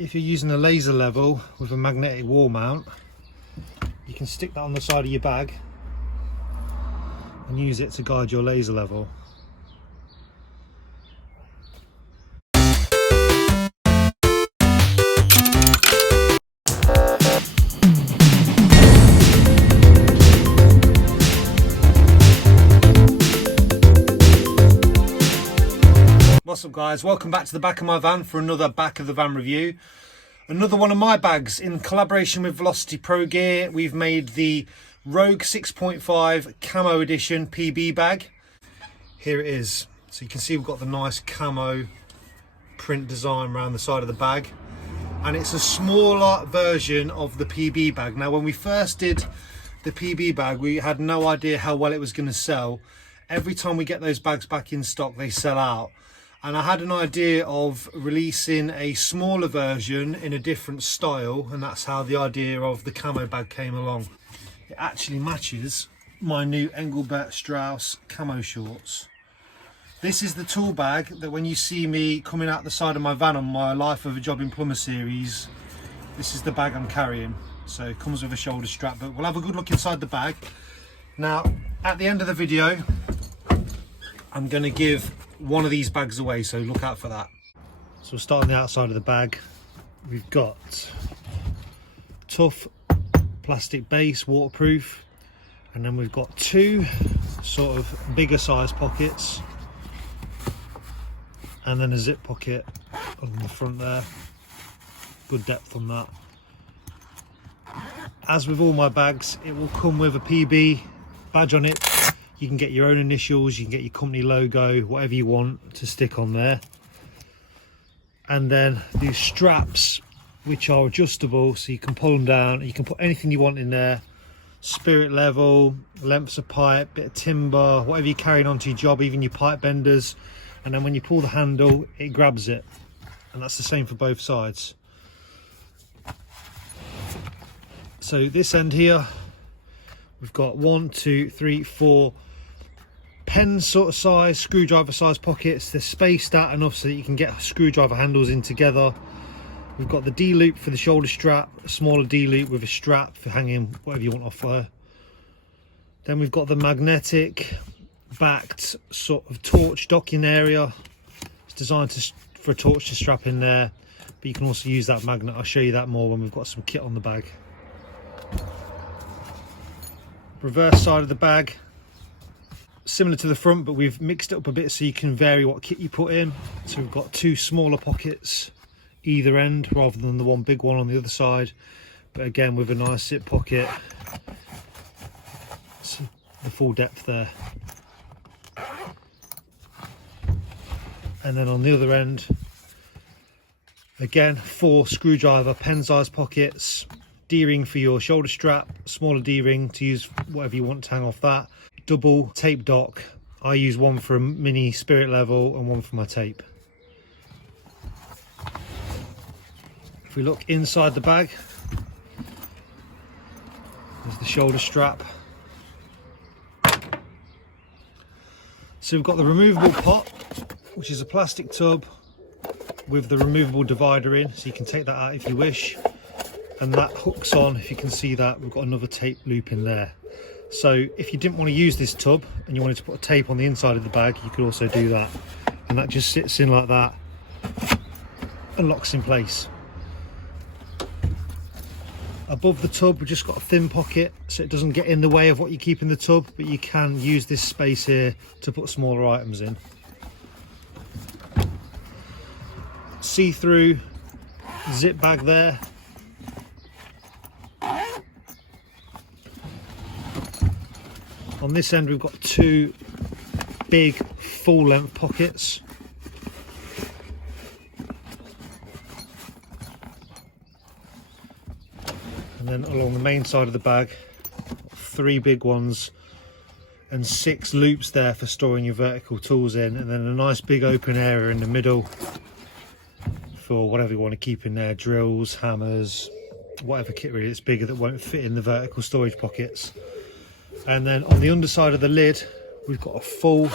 if you're using a laser level with a magnetic wall mount, you can stick that on the side of your bag and use it to guide your laser level. What's up guys, welcome back to the back of my van for another back of the van review. Another one of my bags in collaboration with Velocity Pro Gear. We've made the Rogue 6.5 Camo Edition PB bag. Here it is. So you can see we've got the nice camo print design around the side of the bag. And it's a smaller version of the PB bag. Now when we first did the PB bag, we had no idea how well it was going to sell. Every time we get those bags back in stock, they sell out. And I had an idea of releasing a smaller version in a different style, and that's how the idea of the camo bag came along. It actually matches my new Engelbert Strauss camo shorts. This is the tool bag that when you see me coming out the side of my van on my Life of a Job in Plumber series, this is the bag I'm carrying. So it comes with a shoulder strap, but we'll have a good look inside the bag. Now, at the end of the video, I'm going to give one of these bags away, so look out for that. So we'll start on the outside of the bag. We've got tough plastic base, waterproof, and then we've got two sort of bigger size pockets, and then a zip pocket on the front there. Good depth on that. As with all my bags, it will come with a PB badge on it. You can get your own initials, you can get your company logo, whatever you want to stick on there. And then these straps, which are adjustable, so you can pull them down, you can put anything you want in there. Spirit level, lengths of pipe, bit of timber, whatever you're carrying onto your job, even your pipe benders. And then when you pull the handle, it grabs it. And that's the same for both sides. So this end here, we've got 1, 2, 3, 4 pen sort of size, screwdriver size pockets. They're spaced out enough so that you can get screwdriver handles in together. We've got the D-loop for the shoulder strap, a smaller D-loop with a strap for hanging whatever you want off there. Then we've got the magnetic backed sort of torch docking area. It's designed for a torch to strap in there, but you can also use that magnet. I'll show you that more when we've got some kit on the bag. Reverse side of the bag, similar to the front, but we've mixed it up a bit so you can vary what kit you put in. So we've got two smaller pockets either end rather than the one big one on the other side, but again with a nice zip pocket. See the full depth there. And then on the other end, again 4 screwdriver pen size pockets, D-ring for your shoulder strap, smaller D-ring to use whatever you want to hang off that. Double tape dock. I use one for a mini spirit level and one for my tape. If we look inside the bag, there's the shoulder strap. So we've got the removable pot, which is a plastic tub with the removable divider in, so you can take that out if you wish. And that hooks on, if you can see that, we've got another tape loop in there. So if you didn't want to use this tub and you wanted to put a tape on the inside of the bag, you could also do that. And that just sits in like that and locks in place. Above the tub, we've just got a thin pocket so it doesn't get in the way of what you keep in the tub, but you can use this space here to put smaller items in. See-through zip bag there. On this end, we've got two big full length pockets. And then along the main side of the bag, 3 big ones and 6 loops there for storing your vertical tools in, and then a nice big open area in the middle for whatever you want to keep in there, drills, hammers, whatever kit really that's bigger that won't fit in the vertical storage pockets. And then on the underside of the lid, we've got a full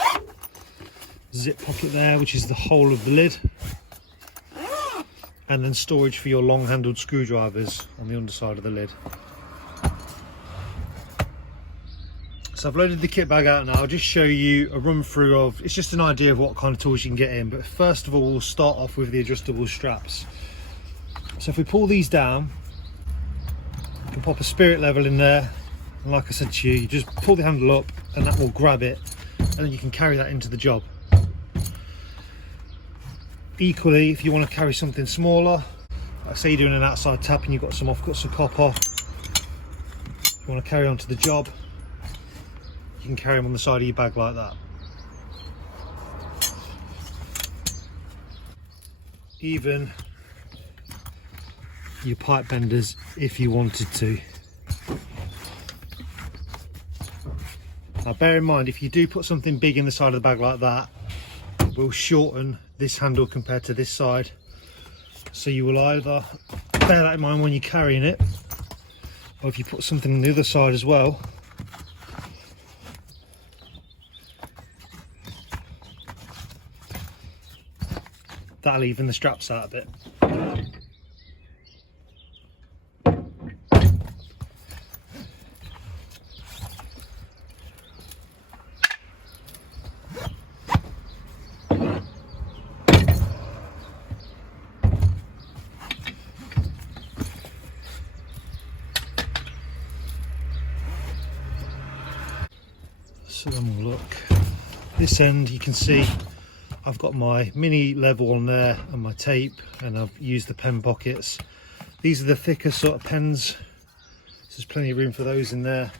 zip pocket there, which is the whole of the lid. and then storage for your long handled screwdrivers on the underside of the lid. So I've loaded the kit bag out now. I'll just show you a run through of, it's just an idea of what kind of tools you can get in, but first of all we'll start off with the adjustable straps. So if we pull these down, you can pop a spirit level in there, and like I said to you, you just pull the handle up and that will grab it, and then you can carry that into the job. Equally, if you want to carry something smaller, like say you're doing an outside tap and you've got some offcuts of copper, you want to carry on to the job, you can carry them on the side of your bag like that. Even your pipe benders if you wanted to. Now bear in mind, if you do put something big in the side of the bag like that, it will shorten this handle compared to this side. So you will either bear that in mind when you're carrying it, or if you put something on the other side as well, that'll even the straps out a bit. So then we'll look. This end you can see I've got my mini level on there and my tape, and I've used the pen pockets. These are the thicker sort of pens, so there's plenty of room for those in there,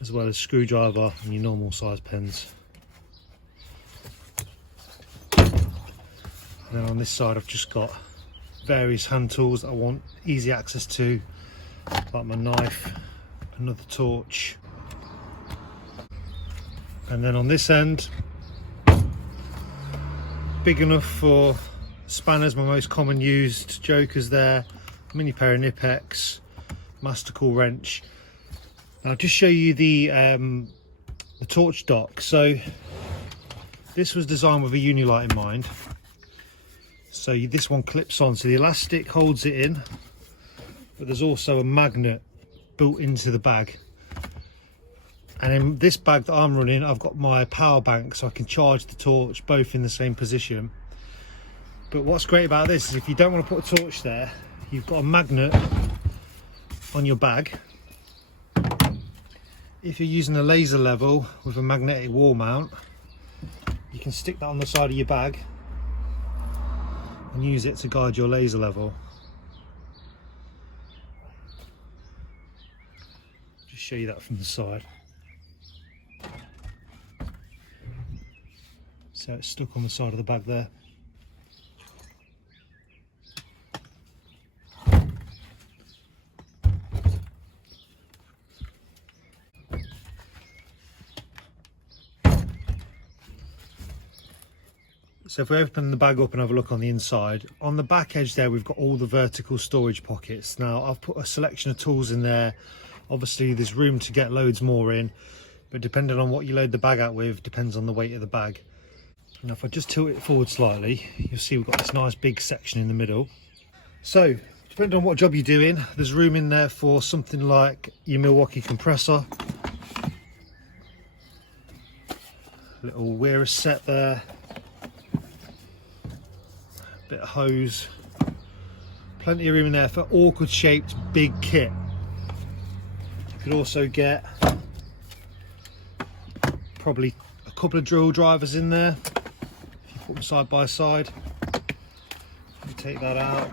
as well as screwdriver and your normal size pens. And then on this side I've just got various hand tools that I want easy access to, like my knife, another torch. And then on this end, big enough for spanners, my most common used jokers there, mini pair of Nipex, master cool wrench. Now I'll just show you the torch dock. So this was designed with a Unilight in mind. So this one clips on, so the elastic holds it in, but there's also a magnet built into the bag. And in this bag that I'm running, I've got my power bank, so I can charge the torch both in the same position. But what's great about this is if you don't want to put a torch there, you've got a magnet on your bag. If you're using a laser level with a magnetic wall mount, you can stick that on the side of your bag and use it to guide your laser level. Just show you that from the side. So it's stuck on the side of the bag there. So if we open the bag up and have a look on the inside, on the back edge there we've got all the vertical storage pockets. Now I've put a selection of tools in there. Obviously there's room to get loads more in, but depending on what you load the bag out with depends on the weight of the bag. Now if I just tilt it forward slightly, you'll see we've got this nice big section in the middle. So depending on what job you're doing, there's room in there for something like your Milwaukee compressor, little wearer set there, bit of hose, plenty of room in there for awkward shaped big kit. You could also get probably a couple of drill drivers in there if you put them side by side. You take that out.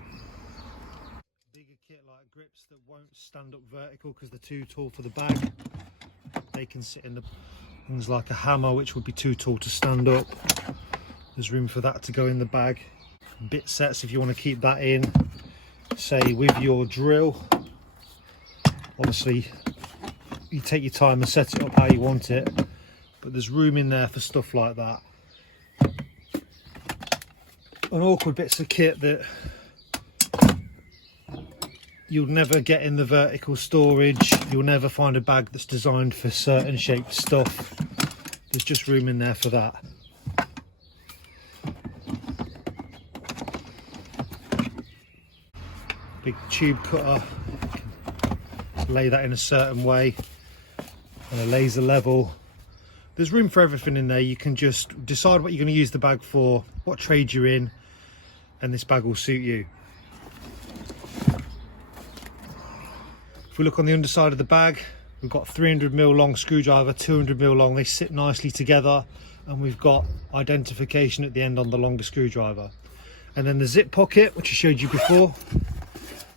Bigger kit like grips that won't stand up vertical because they're too tall for the bag, they can sit in the things like a hammer, which would be too tall to stand up. There's room for that to go in the bag. Bit sets if you want to keep that in, say with your drill. Obviously you take your time and set it up how you want it, but there's room in there for stuff like that. And awkward bits of kit that you'll never get in the vertical storage. You'll never find a bag that's designed for certain shaped stuff. There's just room in there for that. big tube cutter. Lay that in a certain way, and a laser level. There's room for everything in there. You can just decide what you're going to use the bag for, what trade you're in, and this bag will suit you. If we look on the underside of the bag, we've got 300mm long screwdriver, 200mm long. They sit nicely together, and we've got identification at the end on the longer screwdriver. And then the zip pocket, which I showed you before.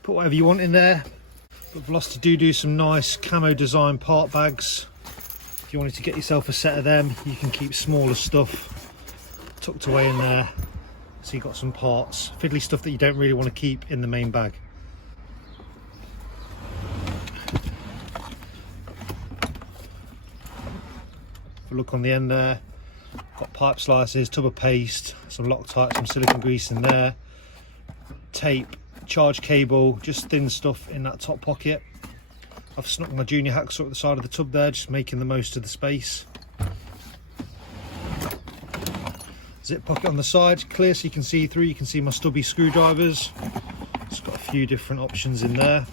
Put whatever you want in there. But Velocity do some nice camo design part bags. If you wanted to get yourself a set of them, you can keep smaller stuff tucked away in there. So you've got some parts, fiddly stuff that you don't really want to keep in the main bag. Look on the end there, got pipe slices, tub of paste, some Loctite, some silicone grease in there, tape, charge cable, just thin stuff in that top pocket. I've snuck my junior hacksaw at the side of the tub there, just making the most of the space. Zip pocket on the side, clear so you can see through. You can see my stubby screwdrivers. It's got a few different options in there.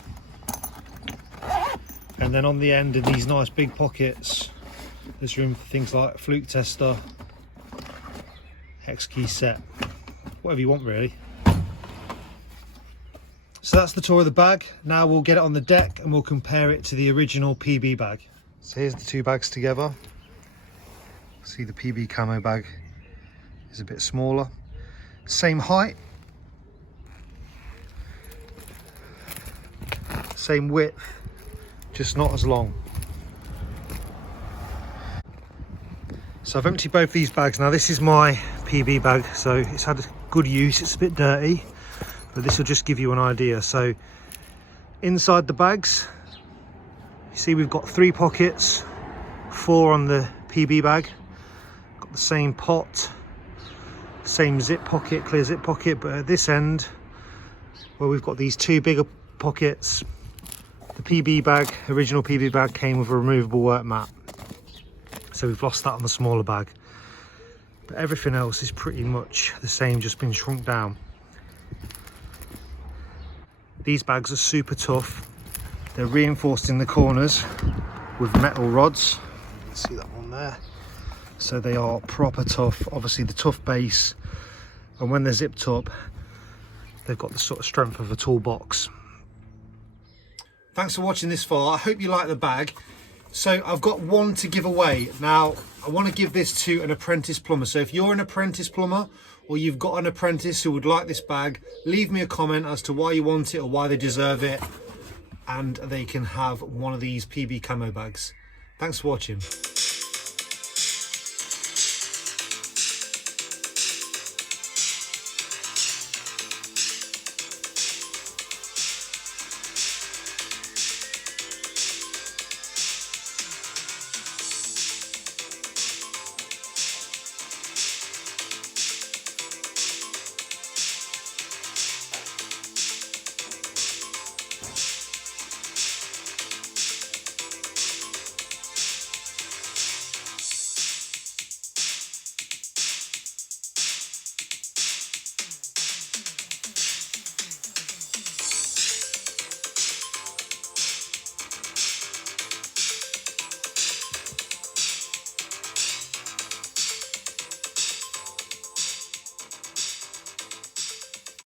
And then on the end in these nice big pockets, there's room for things like fluke tester, hex key set, whatever you want really. So that's the tour of the bag. Now we'll get it on the deck and we'll compare it to the original PB bag. So here's the two bags together. See, the PB camo bag is a bit smaller. Same height, same width, just not as long. So I've emptied both these bags now. This is my PB bag, so it's had a good use. It's a bit dirty, but this will just give you an idea. So inside the bags, you see we've got 3 pockets, 4 on the PB bag. Got the same pot, same zip pocket, clear zip pocket, but at this end, where we've got these 2 bigger pockets, the PB bag, original PB bag, came with a removable work mat. So we've lost that on the smaller bag, but everything else is pretty much the same, just been shrunk down. These bags are super tough. They're reinforced in the corners with metal rods. See that one there? So they are proper tough. Obviously the tough base, and when they're zipped up, they've got the sort of strength of a toolbox. Thanks for watching this far. I hope you like the bag. So I've got one to give away. Now, I want to give this to an apprentice plumber. So if you're an apprentice plumber, or you've got an apprentice who would like this bag, leave me a comment as to why you want it or why they deserve it, and they can have one of these PB camo bags. Thanks for watching.